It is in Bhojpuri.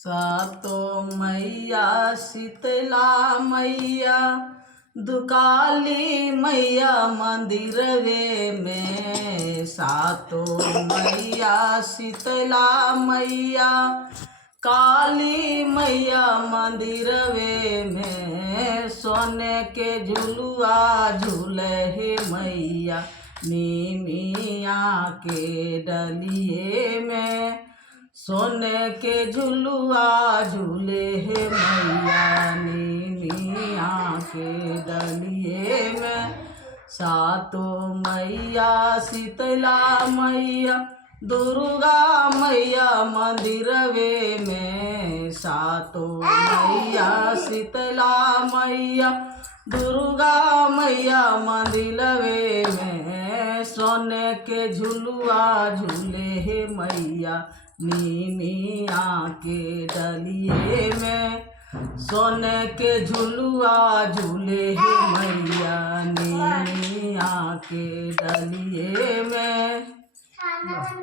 सातो मैया शीतला मैया दुकाली मैया मंदिरवे में। सातो मैया शीतला मैया काली मैया मंदिरवे में। सोने के झुलुआ झूले हे मैया नीमिया के डलिए में। सोने के झुलुआ झूले हे मैया नीमिया के डलिए में। सातो मैया शीतला मैया दुर्गा मैया मंदिरवे में। सातो मैया शीतला मैया दुर्गा मैया मंदिरवे में। सोने के झुलुआ झूले हे मैया नीमिया के डलिए में। सोने के झुलुआ झूले हे मैया नीमिया के डलिए में।